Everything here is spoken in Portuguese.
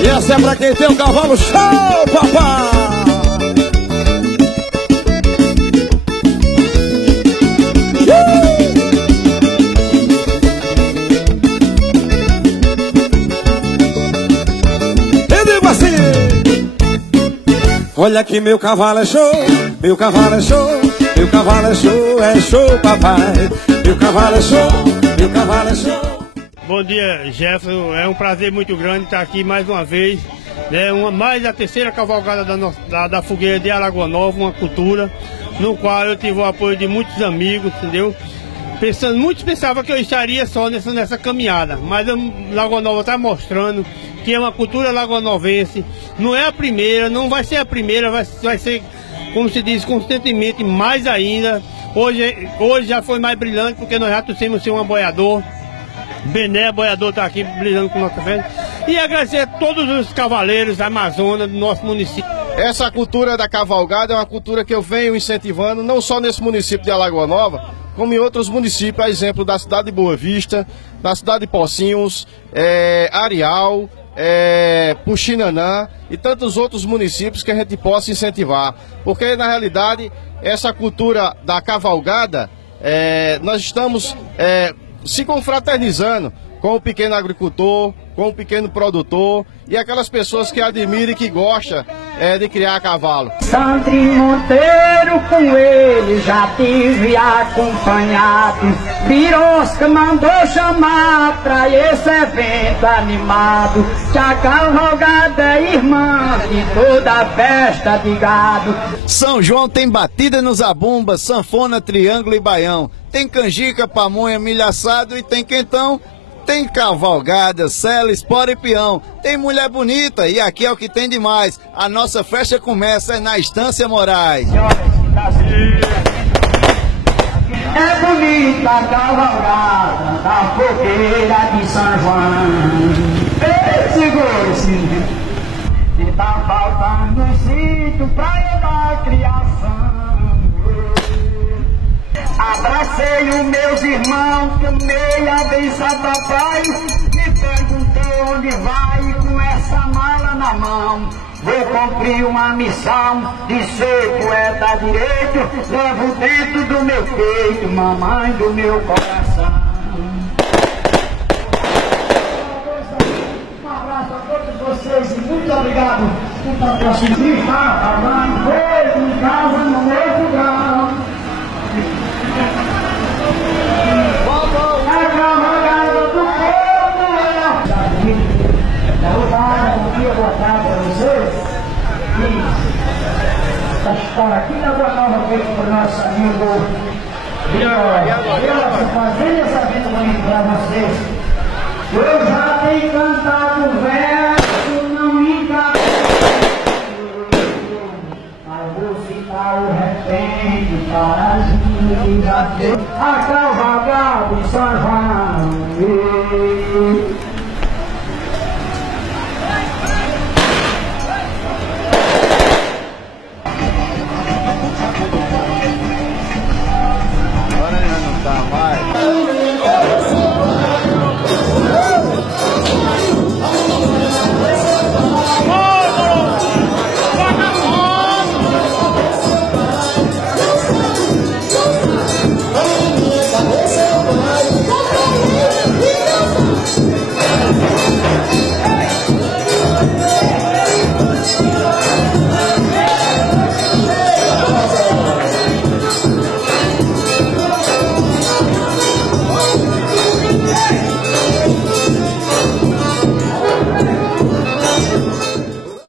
E essa é pra quem tem um cavalo show, papai! E digo assim: olha que meu cavalo é show, meu cavalo é show, meu cavalo é show, papai. Meu cavalo é show, meu cavalo é show. Bom dia, Jefferson. É um prazer muito grande estar aqui mais uma vez. Mais a terceira cavalgada da fogueira de Alagoa Nova, uma cultura, no qual eu tive o apoio de muitos amigos, entendeu? Muitos pensavam que eu estaria só nessa caminhada, mas Lagoa Nova está mostrando que é uma cultura lagoanovense. Não é a primeira, não vai ser a primeira, vai ser, como se diz, constantemente mais ainda. Hoje já foi mais brilhante, porque nós já trouxemos um boiador. Bené, boiador, está aqui brilhando com nossa festa. E agradecer a todos os cavaleiros da Amazônia, do nosso município. Essa cultura da cavalgada é uma cultura que eu venho incentivando, não só nesse município de Alagoa Nova, como em outros municípios, a exemplo da cidade de Boa Vista, da cidade de Pocinhos, Areal, Puxinanã e tantos outros municípios que a gente possa incentivar. Porque, na realidade, essa cultura da cavalgada, nós estamos se confraternizando com o pequeno agricultor, com o pequeno produtor e aquelas pessoas que admiram e que gostam de criar cavalo. Sandri Monteiro com ele já tive acompanhado. Birosca mandou chamar pra esse evento animado. Que a cavalgada é irmã de toda a festa de gado. São João tem batida nos abumbas, sanfona, triângulo e baião. Tem canjica, pamonha, milho assado e tem quentão. Tem cavalgada, sela, espora e peão. Tem mulher bonita e aqui é o que tem demais. A nossa festa começa na Estância Moraes. É bonita a cavalgada da fogueira de São João. Segure-se. E tá faltando um sítio pra eu dar criação. Abracei os meus irmãos, tomei a benção papai. Me perguntou onde vai com essa mala na mão. Vou cumprir uma missão de ser poeta direito. Levo dentro do meu peito, mamãe do meu coração. Um abraço a todos vocês e muito obrigado por patrocinar. A mãe foi em casa no meu fogão. Eu vou contar para vocês essa história aqui da Boa Nova feita por nosso amigo Vila, fazendo essa vida bonita para vocês. Eu já tenho cantado verso, não engano, mas vou citar o repente para as minhas. A cavalgada de São João.